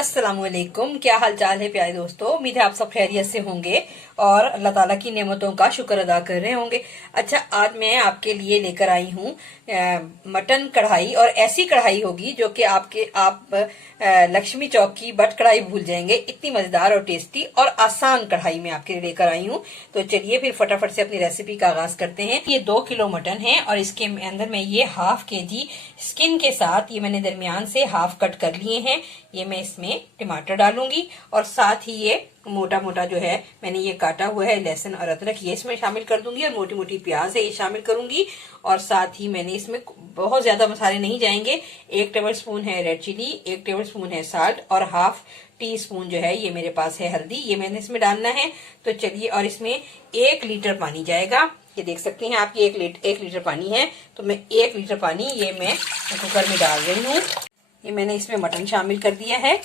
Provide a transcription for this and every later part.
अस्सलामुअलैकुम। क्या हाल चाल है प्यारे दोस्तों। उम्मीद है आप सब खैरियत से होंगे और अल्लाह ताला की नेमतों का शुक्र अदा कर रहे होंगे। अच्छा, आज मैं आपके लिए लेकर आई हूँ मटन कढ़ाई, और ऐसी कढ़ाई होगी जो कि आप लक्ष्मी चौक की बट कढ़ाई भूल जाएंगे। इतनी मजेदार और टेस्टी और आसान कढ़ाई मैं आपके लिए लेकर आई हूँ। तो चलिए फिर फटाफट से अपनी रेसिपी का आगाज करते हैं। ये 2 किलो मटन है और इसके अंदर मैं ये ½ kg स्किन के साथ ये मैंने दरमियान से हाफ कट कर लिए हैं। ये मैं इसमें टमाटर डालूंगी और साथ ही ये मोटा मोटा जो है मैंने ये काटा हुआ है लहसुन और अदरक, ये इसमें शामिल कर दूंगी और मोटी मोटी प्याज है ये शामिल करूंगी। और साथ ही मैंने इसमें बहुत ज्यादा मसाले नहीं जाएंगे। 1 टेबल स्पून है रेड चिली, 1 टेबल स्पून है साल्ट और ½ टीस्पून जो है ये मेरे पास है हल्दी, ये मैंने इसमें डालना है। तो चलिए, और इसमें 1 लीटर पानी जाएगा। ये देख सकते हैं आप, ये 1 लीटर पानी है। तो मैं 1 लीटर पानी ये मैं कुकर में डाल रही हूँ। ये मैंने इसमें मटन शामिल कर दिया है।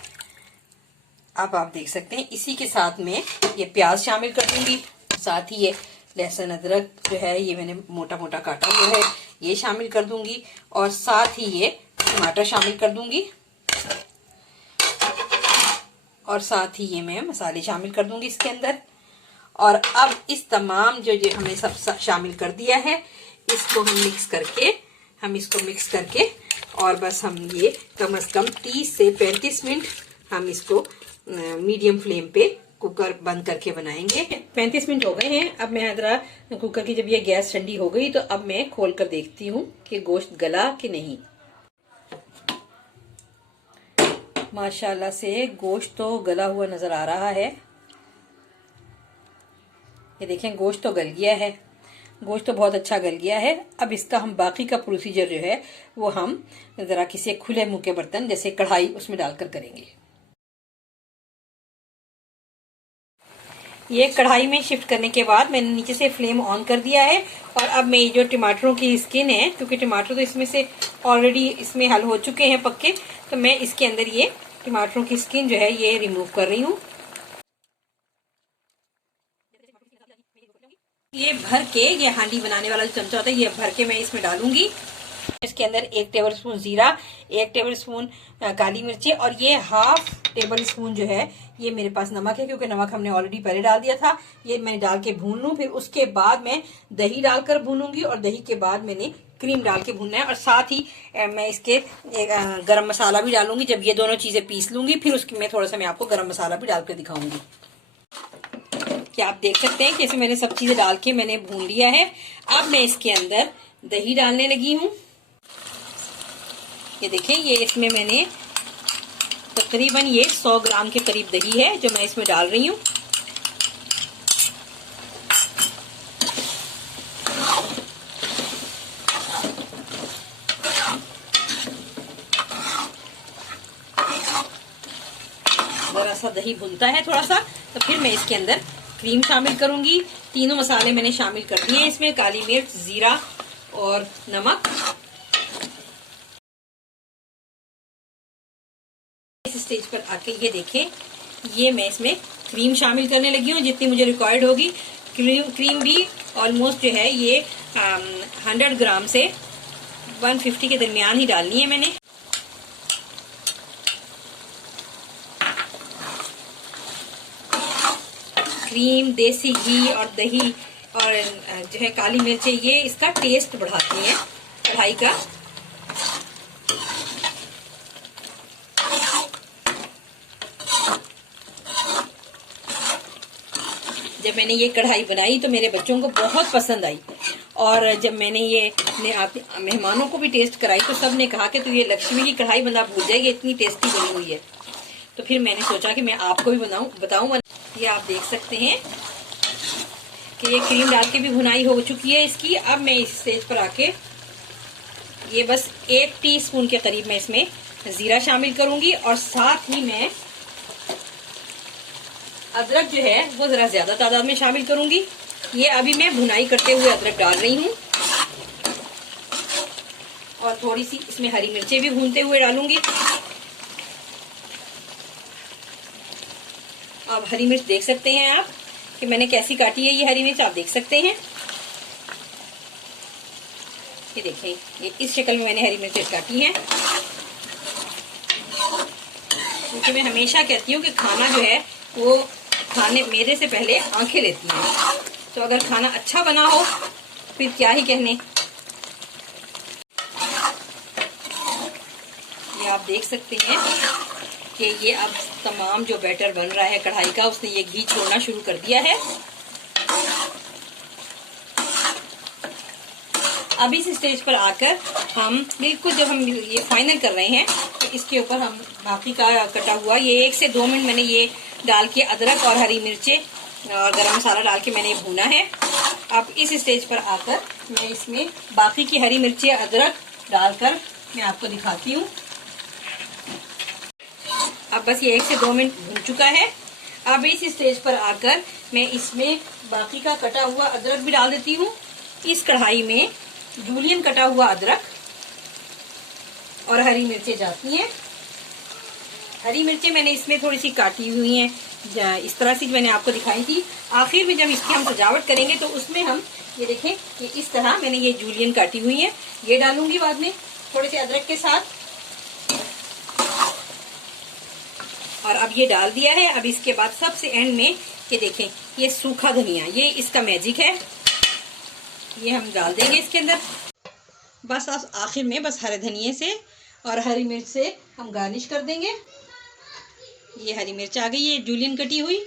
अब आप देख सकते हैं इसी के साथ में ये प्याज शामिल कर दूंगी। साथ ही ये लहसुन अदरक जो है ये मैंने मोटा मोटा काटा हुआ है ये शामिल कर दूंगी। और साथ ही ये टमाटर शामिल कर दूंगी और साथ ही ये मैं मसाले शामिल कर दूंगी इसके अंदर। और अब इस तमाम जो हमने सब शामिल कर दिया है, इसको हम मिक्स करके और बस हम ये कम से कम 30 से 35 मिनट हम इसको मीडियम फ्लेम पे कुकर बंद करके बनाएंगे। 35 मिनट हो गए हैं। अब मैं जरा कुकर की जब ये गैस ठंडी हो गई तो अब मैं खोल कर देखती हूँ कि गोश्त गला कि नहीं। माशाल्लाह से गोश्त तो गला हुआ नजर आ रहा है। ये देखें, गोश्त तो गल गया है, गोश्त तो बहुत अच्छा गल गया है। अब इसका हम बाकी का प्रोसीजर जो है वो हम जरा किसी खुले मुंह के बर्तन जैसे कढ़ाई उसमें डालकर करेंगे। ये कढ़ाई में शिफ्ट करने के बाद मैंने नीचे से फ्लेम ऑन कर दिया है। और अब मैं ये जो टमाटरों की स्किन है, क्योंकि टमाटर तो इसमें से ऑलरेडी इसमें हल हो चुके हैं पक्के, तो मैं इसके अंदर ये टमाटरों की स्किन जो है ये रिमूव कर रही हूँ। ये भर के, ये हांडी बनाने वाला जो चमचा होता है ये भर के मैं इसमें डालूंगी। इसके अंदर 1 टेबल स्पून जीरा, 1 टेबल स्पून काली मिर्ची और ये ½ टेबल स्पून जो है ये मेरे पास नमक है, क्योंकि नमक हमने ऑलरेडी पहले डाल दिया था। ये मैं डाल के भून लूं, फिर उसके बाद मैं दही डालकर भूनूंगी और दही के बाद मैंने क्रीम डाल के भूनना है। और साथ ही मैं इसके गरम मसाला भी डालूंगी। जब ये दोनों चीजें पीस लूंगी फिर उसकी मैं थोड़ा सा मैं आपको गरम मसाला भी डाल कर दिखाऊंगी। क्या आप देख सकते हैं कि इसमें मैंने सब चीजें डाल के मैंने भून लिया है। अब मैं इसके अंदर दही डालने लगी हूँ। ये देखें, ये इसमें मैंने तकरीबन ये 100 ग्राम के करीब दही है जो मैं इसमें डाल रही हूँ। जरा सा दही भुनता है थोड़ा सा तो फिर मैं इसके अंदर क्रीम शामिल करूंगी। तीनों मसाले मैंने शामिल कर दिए इसमें, काली मिर्च, जीरा और नमक। इस स्टेज पर आके ये देखें, ये मैं इसमें क्रीम शामिल करने लगी हूँ जितनी मुझे रिक्वायर्ड होगी। क्रीम भी ऑलमोस्ट जो है ये 100 ग्राम से 150 के दरमियान ही डालनी है मैंने। क्रीम, देसी घी और दही और जो है काली मिर्चें ये इसका टेस्ट बढ़ाती हैं कढ़ाई का। जब मैंने ये कढ़ाई बनाई तो मेरे बच्चों को बहुत पसंद आई और जब मैंने ये मेहमानों को भी टेस्ट कराई तो सब ने कहा कि तू ये लक्ष्मी की कढ़ाई बना भूल जाएगी, इतनी टेस्टी बनी हुई है। तो फिर मैंने सोचा कि मैं आपको भी बताऊं। ये आप देख सकते हैं कि ये क्रीम डाल के भी भुनाई हो चुकी है इसकी। अब मैं इस स्टेज पर आके ये बस 1 टीस्पून के करीब मैं इसमें जीरा शामिल करूंगी और साथ ही मैं अदरक जो है वो जरा ज्यादा तादाद में शामिल करूंगी। ये अभी मैं भुनाई करते हुए अदरक डाल रही हूँ और थोड़ी सी इसमें हरी मिर्चें भी भूनते हुए डालूंगी। अब हरी मिर्च देख सकते हैं आप कि मैंने कैसी काटी है, ये हरी मिर्च आप देख सकते हैं। ये देखें, ये इस शक्ल में मैंने हरी मिर्च काटी है। क्योंकि मैं हमेशा कहती हूँ कि खाना जो है वो खाने मेरे से पहले आंखें लेती हैं। तो अगर खाना अच्छा बना हो फिर क्या ही कहने। ये आप देख सकते हैं कि ये अब तमाम जो बैटर बन रहा है कढ़ाई का, उसने ये घी छोड़ना शुरू कर दिया है। अब इस स्टेज पर आकर हम बिल्कुल जब हम ये फाइनल कर रहे हैं तो इसके ऊपर हम बाकी का कटा हुआ ये 1 से 2 मिनट मैंने ये डाल के अदरक और हरी मिर्चें और गरम मसाला डाल के मैंने भूना है। अब इस स्टेज पर आकर मैं इसमें बाकी की हरी मिर्चें अदरक डालकर मैं आपको दिखाती हूँ। अब बस ये 1 से 2 मिनट भून चुका है। अब इस स्टेज पर आकर मैं इसमें बाकी का कटा हुआ अदरक भी डाल देती हूँ। इस कढ़ाई में जूलियन कटा हुआ अदरक और हरी मिर्चें जाती हैं। हरी मिर्चें मैंने इसमें थोड़ी सी काटी हुई हैं, इस तरह से मैंने आपको दिखाई थी। आखिर में जब इसकी हम सजावट करेंगे तो उसमें हम ये देखें कि इस तरह मैंने ये जूलियन काटी हुई है, ये डालूंगी बाद में थोड़े से अदरक के साथ। और अब ये डाल दिया है। अब इसके बाद सबसे एंड में ये देखें ये सूखा धनिया, ये इसका मैजिक है, ये हम डाल देंगे इसके अंदर। बस आखिर में बस हरे धनिए से और हरी मिर्च से हम गार्निश कर देंगे। ये हरी मिर्च आ गई, ये जूलियन कटी हुई।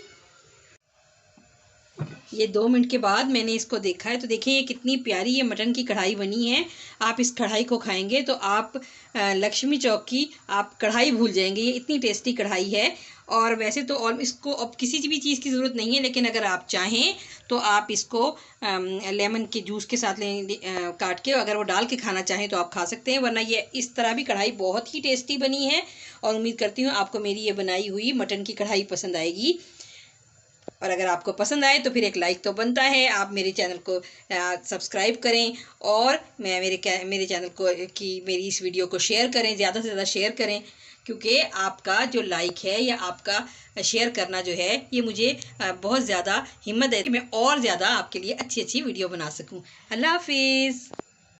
ये 2 मिनट के बाद मैंने इसको देखा है तो देखिए ये कितनी प्यारी ये मटन की कढ़ाई बनी है। आप इस कढ़ाई को खाएंगे तो आप लक्ष्मी चौक की आप कढ़ाई भूल जाएंगे, ये इतनी टेस्टी कढ़ाई है। और वैसे तो और इसको अब किसी भी चीज़ की ज़रूरत नहीं है, लेकिन अगर आप चाहें तो आप इसको लेमन के जूस के साथ काट के अगर वो डाल के खाना चाहें तो आप खा सकते हैं, वरना ये इस तरह भी कढ़ाई बहुत ही टेस्टी बनी है। और उम्मीद करती हूँ आपको मेरी ये बनाई हुई मटन की कढ़ाई पसंद आएगी। और अगर आपको पसंद आए तो फिर एक लाइक तो बनता है। आप मेरे चैनल को सब्सक्राइब करें और मेरे चैनल को मेरी इस वीडियो को शेयर करें, ज़्यादा से ज़्यादा शेयर करें, क्योंकि आपका जो लाइक है या आपका शेयर करना जो है ये मुझे बहुत ज़्यादा हिम्मत है कि मैं और ज़्यादा आपके लिए अच्छी अच्छी वीडियो बना सकूं। अल्लाह हाफिज़।